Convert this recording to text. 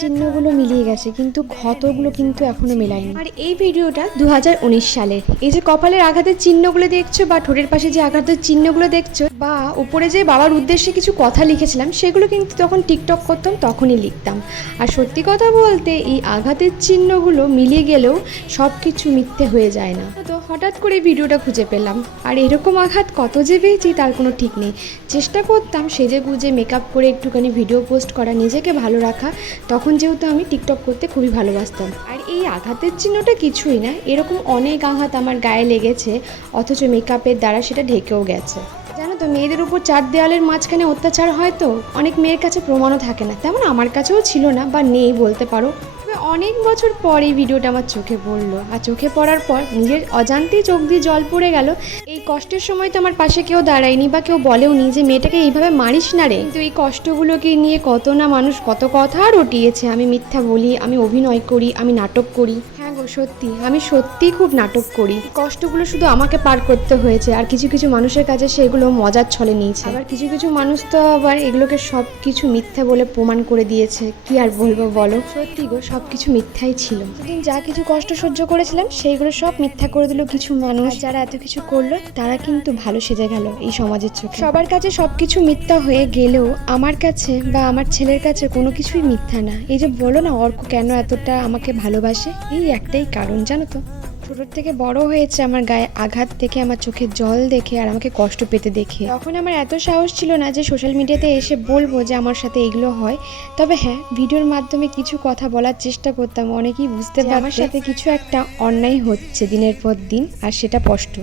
চিহ্নগুলো মিলিয়ে গেছে, কিন্তু ক্ষতগুলো কিন্তু এখনো মেলায়নি। আর এই ভিডিওটা 2019 সালের। এই যে কপালের আঘাতের চিহ্নগুলো দেখছো বা ঠোঁটের পাশে যে আঘাতের চিহ্নগুলো দেখছো বা উপরে যে বাবার উদ্দেশ্যে কিছু কথা লিখেছিলাম, সেগুলো কিন্তু তখন টিকটক করতাম তখনই লিখতাম। আর সত্যি কথা বলতে এই আঘাতের চিহ্নগুলো মিলিয়ে গেলেও সব কিছু মিথ্যে হয়ে যায় না। তো হঠাৎ করে ভিডিওটা খুঁজে পেলাম, আর এরকম আঘাত কত যে পেয়েছি তার কোনো ঠিক নেই। চেষ্টা করতাম সেজে গুজে মেকআপ করে একটুখানি ভিডিও পোস্ট করা, নিজেকে ভালো রাখা। তখন যেহেতু আমি টিকটক করতে খুবই ভালোবাসতাম। আর এই আঘাতের চিহ্নটা কিছুই না, এরকম অনেক আঘাত আমার গায়ে লেগেছে, অথচ মেকআপের দ্বারা সেটা ঢেকেও গেছে। জানো তো, মেয়েদের উপর চার দেওয়ালের মাঝখানে অত্যাচার হয় তো অনেক মেয়ের কাছে প্রমাণও থাকে না, তেমন আমার কাছেও ছিল না বা নেই বলতে পারো। তবে অনেক বছর পর এই ভিডিওটা আমার চোখে পড়লো, আর চোখে পড়ার পর নিজের অজান্তেই চোখ দিয়ে জল পড়ে গেল। এই কষ্টের সময় তো আমার পাশে কেউ দাঁড়ায়নি বা কেউ বলেও নি যে মেয়েটাকে এইভাবে মারিস না রে। কিন্তু এই কষ্টগুলোকে নিয়ে কত না মানুষ কত কথা রটিয়েছে। আমি মিথ্যা বলি, আমি অভিনয় করি, আমি নাটক করি। হ্যাঁ গো, সত্যি আমি সত্যিই খুব নাটক করি। কষ্টগুলো শুধু আমাকে পার করতে হয়েছে, আর কিছু কিছু মানুষের কাছে সেগুলো মজার ছলে নিয়েছে। আবার কিছু কিছু মানুষ তো আবার এগুলোকে সব কিছু মিথ্যা বলে প্রমাণ করে দিয়েছে। কি আর বলবো বলো, সত্যি গো সব কিছু মিথ্যাই ছিল। সেদিন যা কিছু কষ্ট সহ্য করেছিলাম সেইগুলো সব মিথ্যা করে দিল কিছু মানুষ। যারা এত কিছু করলো তারা কিন্তু ভালো সেজে গেল এই সমাজের চোখে। সবার কাছে সব কিছু মিথ্যা হয়ে গেলেও আমার কাছে বা আমার ছেলের কাছে কোনো কিছুই মিথ্যা না। এই যে বলো না অর্ক কেন এতটা আমাকে ভালোবাসে, এই একটাই কারণ জানো তো। ছোটোর থেকে বড় হয়েছে আমার গায়ে আঘাত দেখে, আমার চোখে জল দেখে, আর আমাকে কষ্ট পেতে দেখে। তখন আমার এত সাহস ছিল না যে সোশ্যাল মিডিয়াতে এসে বলবো যে আমার সাথে এগুলো হয়। তবে হ্যাঁ, ভিডিওর মাধ্যমে কিছু কথা বলার চেষ্টা করতাম। অনেকেই বুঝতে পারছে আমার সাথে কিছু একটা অন্যায় হচ্ছে দিনের পর দিন, আর সেটা স্পষ্ট।